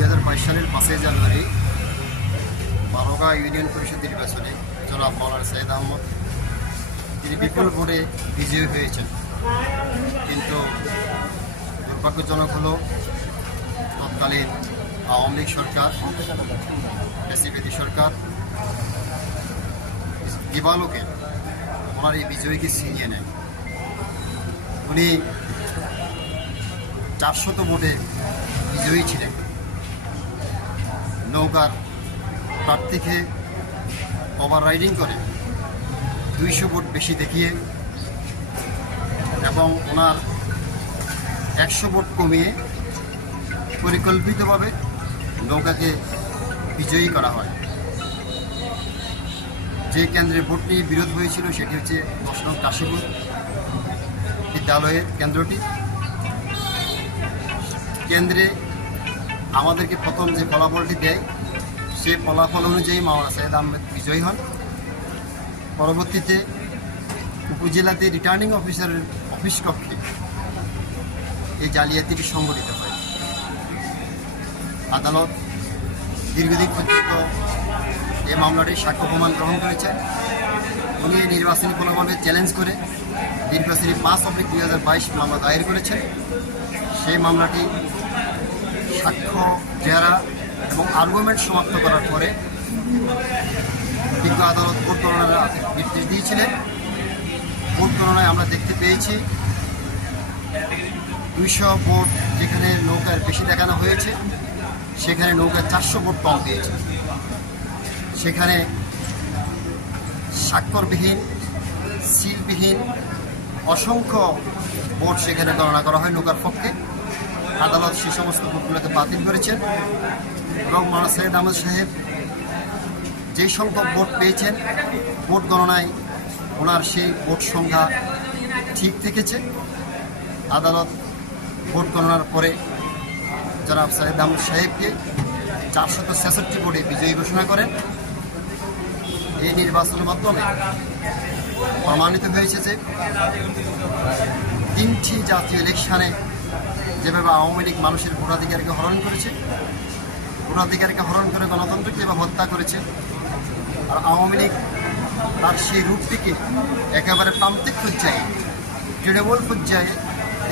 2022 সালের 5 জানুয়ারি বারোগাঁ ইউনিয়ন পরিষদ নির্বাচনে জনাব মাওলানা সাইদ আহমদ তিনি বিপুল ভোটে বিজয়ী হয়েছেন। কিন্তু দুর্ভাগ্যজনক হলো তৎকালীন আওয়ামী লীগ সরকার, এসিপিডি সরকার দিবালোকে ওনার এই বিজয়ীকে ছিনিয়ে নেয়। উনি 400 ভোটে বিজয়ী ছিলেন। নৌকার প্রার্থীকে ওভার রাইডিং করে 200 ভোট বেশি দেখিয়ে এবং ওনার 100 ভোট কমিয়ে পরিকল্পিতভাবে নৌকাকে বিজয়ী করা হয়। যে কেন্দ্রে ভোট নিয়ে বিরোধ হয়েছিল সেটি হচ্ছে 10 নং কাশীপুর বিদ্যালয়ের কেন্দ্রটি। কেন্দ্রে আমাদেরকে প্রথম যে ফলাফলটি দেয় সেই ফলাফল অনুযায়ী মাওলানা সাইদ আহমেদ বিজয়ী হন। পরবর্তীতে উপজেলাতে রিটার্নিং অফিসারের অফিস কক্ষে এই জালিয়াতিটি সংঘটিত হয়। আদালত দীর্ঘদিন পর্যন্ত এই মামলাটির সাক্ষ্য প্রমাণ গ্রহণ করেছেন। উনি নির্বাচনী ফলাফলকে চ্যালেঞ্জ করে নির্বাচনী 5/2022 মামলা দায়ের করেছেন। সেই মামলাটি সাক্ষ্য জেরা এবং আর্গুমেন্ট সমাপ্ত করার পরে বিজ্ঞ আদালত ভোট গণনার নির্দেশ দিয়েছিলেন। ভোট গণনায় আমরা দেখতে পেয়েছি 200 ভোট যেখানে নৌকার বেশি দেখানো হয়েছে সেখানে নৌকার 400 ভোট কম পেয়েছে। সেখানে স্বাক্ষরবিহীন, সিলবিহীন অসংখ্য ভোট সেখানে গণনা করা হয় নৌকার পক্ষে। আদালত সে সমস্ত ভোটগুলোকে বাতিল করেছেন এবং মাওলানা সাইদ আহমদ সাহেব যে সংখ্যক ভোট পেয়েছেন ভোট গণনায় ওনার সেই ভোট সংখ্যা ঠিক থেকেছে। আদালত ভোট গণনার পরে জনাব সাইদ আহমদ সাহেবকে 466 ভোটে বিজয়ী ঘোষণা করেন। এই নির্বাচনের মাধ্যমে প্রমাণিত হয়েছে যে 3টি জাতীয় ইলেকশনে যেভাবে আওয়ামী লীগ মানুষের ভোটাধিকারকে হরণ করেছে, ভোটাধিকারকে হরণ করে গণতন্ত্রকে যেভাবে হত্যা করেছে, আর আওয়ামী লীগ তার সেই রূপটিকে একেবারে প্রান্তিক পর্যায়ে, তৃণমূল পর্যায়ে,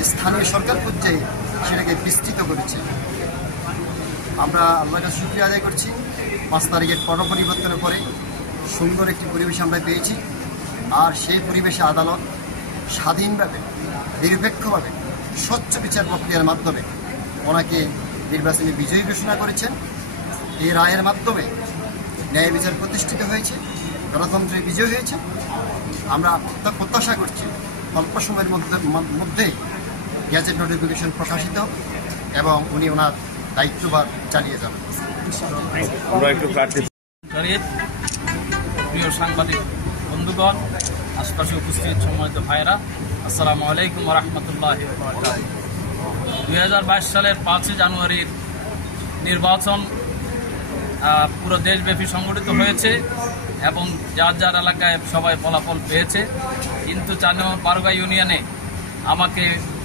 স্থানীয় সরকার পর্যায়ে সেটাকে বিস্তৃত করেছে। আমরা আল্লাহর কাছে শুকরিয়া আদায় করছি। 5 তারিখের পট পরিবর্তনের পরে সুন্দর একটি পরিবেশ আমরা পেয়েছি। আর সেই পরিবেশে আদালত স্বাধীনভাবে, নিরপেক্ষভাবে, স্বচ্ছ বিচার প্রক্রিয়ার মাধ্যমে ওনাকে নির্বাচনে বিজয়ী ঘোষণা করেছেন। এই রায়ের মাধ্যমে ন্যায় বিচার প্রতিষ্ঠিত হয়েছে, গণতন্ত্রের বিজয় হয়েছে। আমরা প্রত্যাশা করছি অল্প সময়ের মধ্যে গ্যাজেট নোটিফিকেশন প্রকাশিত এবং উনি ওনার দায়িত্বভার চালিয়ে যাবেন। প্রিয় সাংবাদিক বন্ধুগণ, আশপাশে উপস্থিত সম্মানিত ভাইরা, আসসালামু আলাইকুম ওয়া রাহমাতুল্লাহি ওয়া বারাকাতুহু। 2022 সালের 5 জানুয়ারির নির্বাচন পুরো দেশব্যাপী সংগঠিত হয়েছে এবং যার যার এলাকায় সবাই ফলাফল পেয়েছে। কিন্তু 4 নম্বর বারোগাঁ ইউনিয়নে আমাকে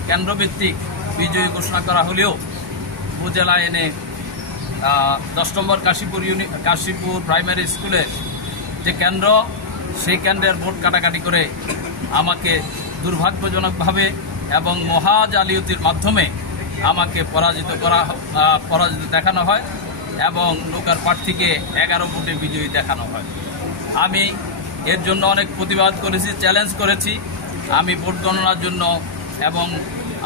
কেন্দ্রভিত্তিক বিজয়ী ঘোষণা করা হলেও উপজেলা এনে 10 নম্বর কাশীপুর প্রাইমারি স্কুলের যে কেন্দ্র, সেই কেন্দ্রের ভোট কাটাকাটি করে আমাকে দুর্ভাগ্যজনকভাবে এবং মহা জালিয়াতির মাধ্যমে আমাকে পরাজিত দেখানো হয় এবং নৌকার প্রার্থীকে 11 ভোটে বিজয়ী দেখানো হয়। আমি এর জন্য অনেক প্রতিবাদ করেছি, চ্যালেঞ্জ করেছি। আমি ভোট গণনার জন্য এবং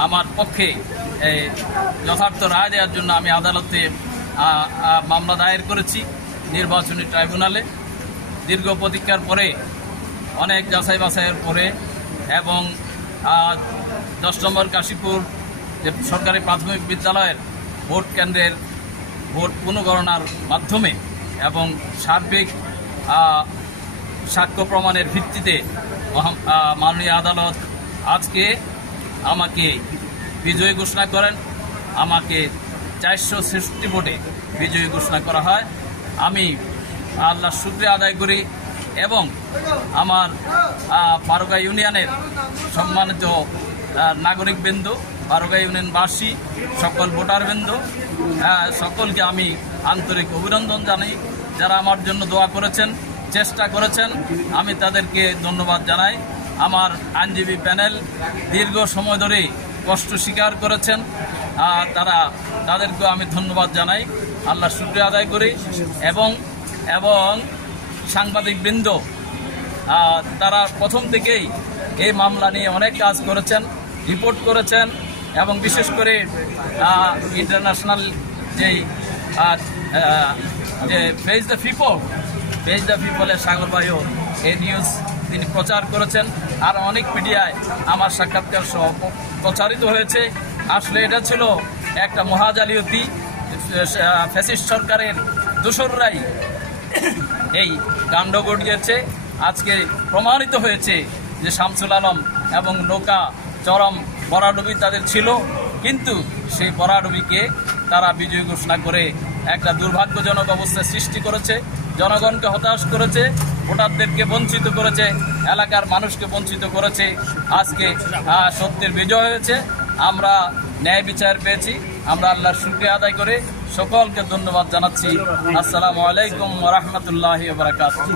আমার পক্ষে যথার্থ রায় দেওয়ার জন্য আমি আদালতে মামলা দায়ের করেছি নির্বাচনী ট্রাইব্যুনালে। দীর্ঘ প্রতীক্ষার পরে, অনেক যাচাই বাছাইয়ের পরে এবং 10 নম্বর কাশীপুর যে সরকারি প্রাথমিক বিদ্যালয়ের ভোট কেন্দ্রের ভোট পুনঃগণনার মাধ্যমে এবং সার্বিক সাক্ষ্য প্রমাণের ভিত্তিতে মাননীয় আদালত আজকে আমাকে বিজয়ী ঘোষণা করেন। আমাকে 466 ভোটে বিজয়ী ঘোষণা করা হয়। আমি আল্লাহর শুকরিয়া আদায় করি এবং আমার বারোগাঁ ইউনিয়নের সম্মানিত নাগরিকবৃন্দ বারোগা ইউনিয়নবাসী, সকল ভোটারবৃন্দ, সকলকে আমি আন্তরিক অভিনন্দন জানাই। যারা আমার জন্য দোয়া করেছেন, চেষ্টা করেছেন, আমি তাদেরকে ধন্যবাদ জানাই। আমার আইনজীবী প্যানেল দীর্ঘ সময় ধরে কষ্ট স্বীকার করেছেন, তাদেরকেও আমি ধন্যবাদ জানাই, আল্লাহ শুকরিয়া আদায় করি। এবং সাংবাদিকবৃন্দ, তারা প্রথম থেকেই এই মামলা নিয়ে অনেক কাজ করেছেন, রিপোর্ট করেছেন, এবং বিশেষ করে ইন্টারন্যাশনাল যে ফেস দ্য পিপলের সাগর ভাইও এই নিউজ তিনি প্রচার করেছেন। আর অনেক মিডিয়ায় আমার সাক্ষাৎকার সহ প্রচারিত হয়েছে। আসলে এটা ছিল একটা মহাজালিয়াতি, ফ্যাসিস্ট সরকারের দোসররাই এই কাণ্ড ঘটিয়েছে। আজকে প্রমাণিত হয়েছে যে শামসুল আলম এবং নৌকা চরম বরাডুবি তাদের ছিল, কিন্তু সেই বরাডুবিকে তারা বিজয় ঘোষণা করে একটা দুর্ভাগ্যজনক অবস্থা সৃষ্টি করেছে, জনগণকে হতাশ করেছে, ভোটারদেরকে বঞ্চিত করেছে, এলাকার মানুষকে বঞ্চিত করেছে। আজকে সত্যের বিজয় হয়েছে, আমরা ন্যায় বিচার পেয়েছি। আমরা আল্লাহর শুকরিয়া আদায় করে সকলকে ধন্যবাদ জানাচ্ছি। আসসালামু আলাইকুম ওয়া রাহমাতুল্লাহি ওয়া বারাকাতুহু।